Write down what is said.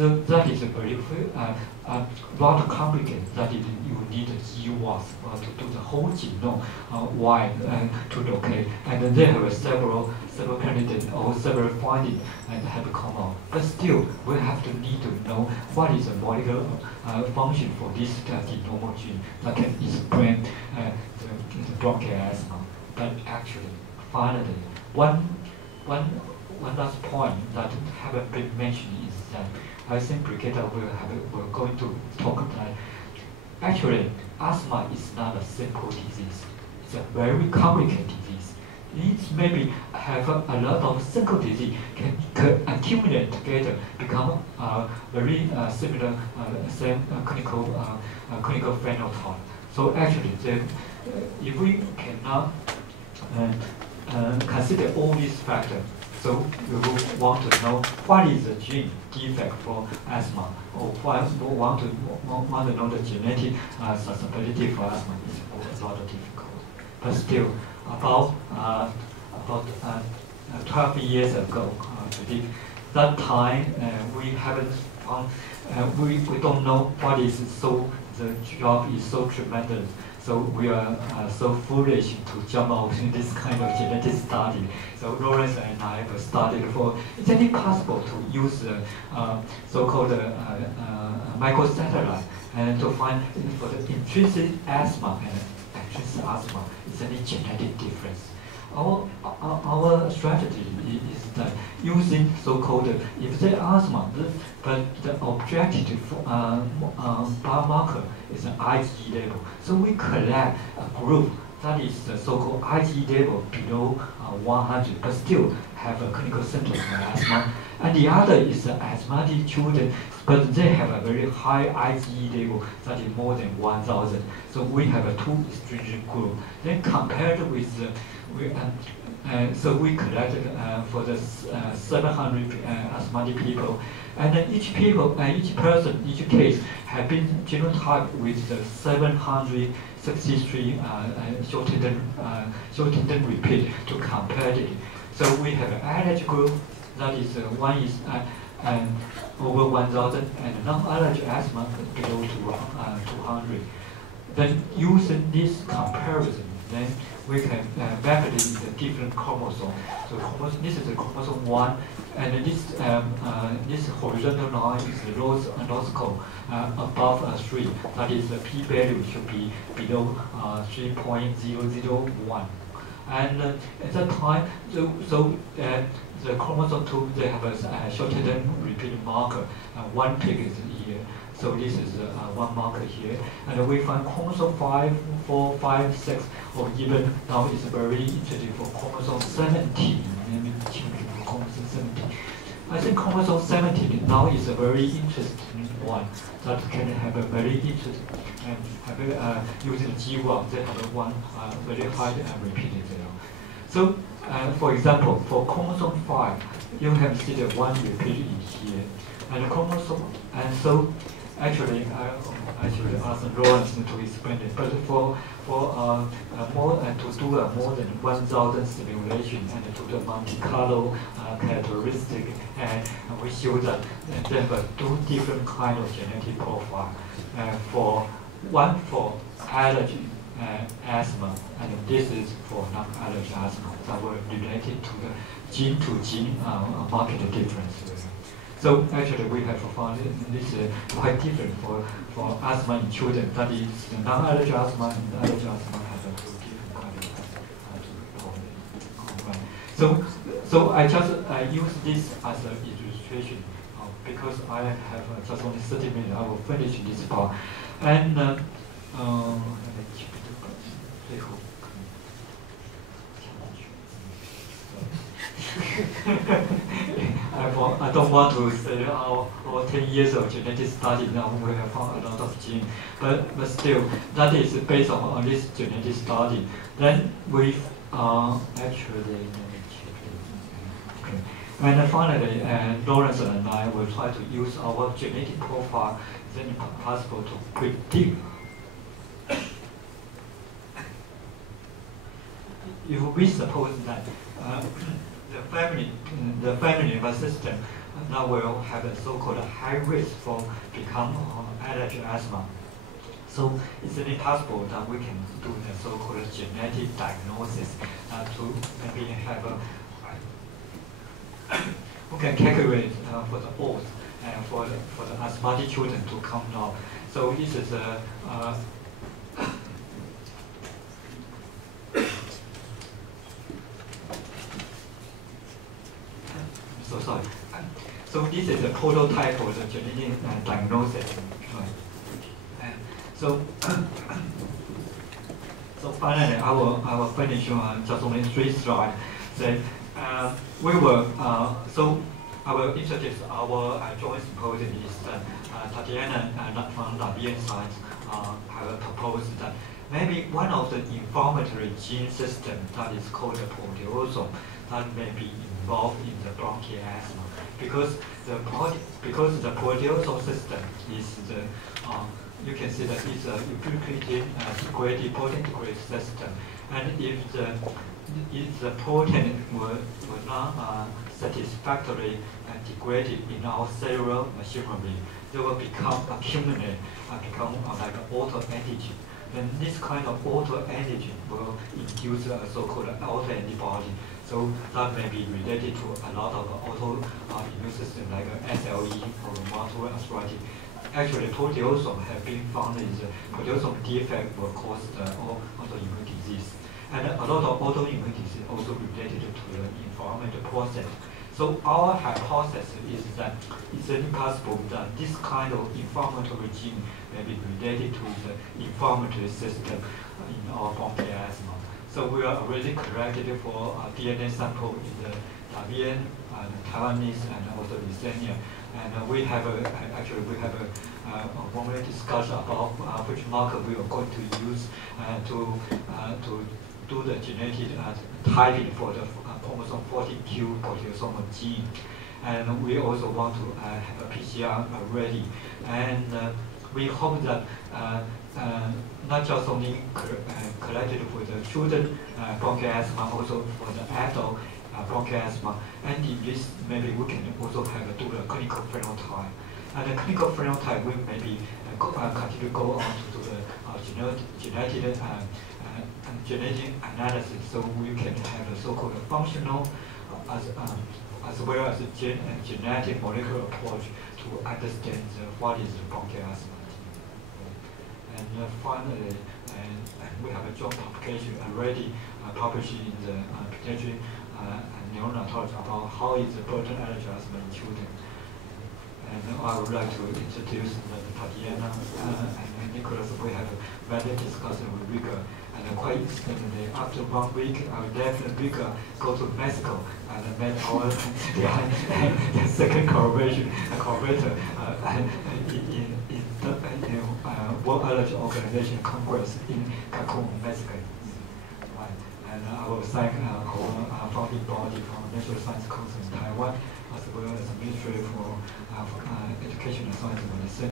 So that is a very rather complicated. That is, you need GWAS to do the whole genome wide to locate, and then they have several candidates or several findings and have come out. But still, we have to need to know what is the molecular function for this normal gene that can explain the bronchial asthma. But actually, finally, one last point that haven't been mentioned is that I think Brigitte we're going to talk about. Actually, asthma is not a simple disease. It's a very complicated disease. It maybe have a lot of simple disease can accumulate together, become very similar, same clinical phenotype. So actually, if we cannot consider all these factors, so we will want to know what is the gene defect for asthma, or want to know the genetic susceptibility for asthma is rather difficult. But still, about 12 years ago, that time we haven't found, we don't know what is so, the job is so tremendous. So we are so foolish to jump out in this kind of genetic study. So Lawrence and I have studied for, is it possible to use the so-called microsatellite and to find for the intrinsic asthma and extrinsic asthma, is any genetic difference? Our strategy is that using so-called, if the asthma, but the objective biomarker is an IgE level. So we collect a group that is the so-called IgE level below 100, but still have a clinical symptoms of asthma. And the other is the asthmatic children, but they have a very high IgE level that is more than 1,000. So we have a two stringent group. Then compared with so we collected for the 700 asthmatic people, and then each person, each case have been genotyped with the 763 short-tandem repeat to compare it. So we have an allergy group that is one is over 1,000, and non-allergy asthma below 200. Then using this comparison, then we can map it in the different chromosomes. So this is the chromosome 1, and this horizontal line is the Rose endoscope above 3. That is the p-value should be below 3.001. And at that time, the chromosome 2, they have a short-tandem repeat marker. One peak is here. So this is one marker here. And we find chromosome 5, 4, 5, 6, or even now it's very interesting for chromosome 17. Chromosome 17. I think chromosome 17 now is a very interesting one that can have a very interesting, and have using G1, they have one very high repeated there. So, for example, for chromosome 5, you can see the one repeat in here. And chromosome, and so actually, I asked Lawrence to explain it. But for more to do more than 1,000 simulation and to the Monte Carlo characteristic, and we show that there are two different kind of genetic profile. For one for allergy asthma, and this is for non-allergy asthma that were related to the gene-to-gene market difference. So actually, we have found this quite different for asthma in children. That is, non-allergy asthma and allergy asthma have a two different kind of. So I just use this as an illustration because I have just only 30 minutes. I will finish this part. And I don't want to say our 10 years of genetic study now we have found a lot of genes, but still that is based on this genetic study. Then we actually okay. And finally, Lawrence and I will try to use our genetic profile. Then it's possible to predict. If we suppose that the family nervous system now will have a so-called high risk for become allergy asthma. So is it possible that we can do the so-called genetic diagnosis to maybe have a we can calculate for the odds and for the asthmatic children to come now. So this is a so sorry. So this is a prototype for the genetic diagnosis. So so finally, I will finish just only 3 slides. So we will so I will introduce our joint symposium is that Tatiana from Lavian Science have proposed that maybe one of the inflammatory gene system that is called the proteasome that may be involved in the bronchial asthma because the proteasome system is the you can see that it's a ubiquitin degraded protein degraded system, and if the protein were not satisfactorily degraded in our cellular machinery, they will become accumulate, become like an autoantigen. And this kind of autoantigen will induce a so-called autoantibody. So that may be related to a lot of autoimmune system like SLE or rheumatoid arthritis. Actually, proteasome have been found is proteasome defect will cause the autoimmune disease. And a lot of autoimmune disease also related to the inflammatory process. So our hypothesis is that it's impossible that this kind of inflammatory gene may be related to the inflammatory system in our bronchial asthma. So we are already collected for DNA sample in the Lavian, Taiwanese, and also Lithuania. And we have actually we have a one-way discussion about which marker we are going to use to do the genetic typing for the chromosome 14q proteasomal gene. And we also want to have a PCR ready. And we hope that not just only collected for the children bronchial asthma, also for the adult bronchial asthma. And in this, maybe we can also have do a clinical phenotype. And the clinical phenotype will maybe continue to go on to do the genetic analysis, so we can have a so-called functional as well as a genetic molecular approach to understand what is the bronchial asthma. And finally, we have a joint publication already published in the pediatric neonatology about how is the burden allergy asthma in children. And I would like to introduce Tatiana and Nicholas. We have a very discussion with Rika, and quite instantly, after 1 week, I will definitely go to Mexico and met our the second collaborator in the World Allergy Organization Congress in Cancun, Mexico. And I will thank our founding body from National Science Council in Taiwan, as well as the Ministry for Education and Science and Medicine.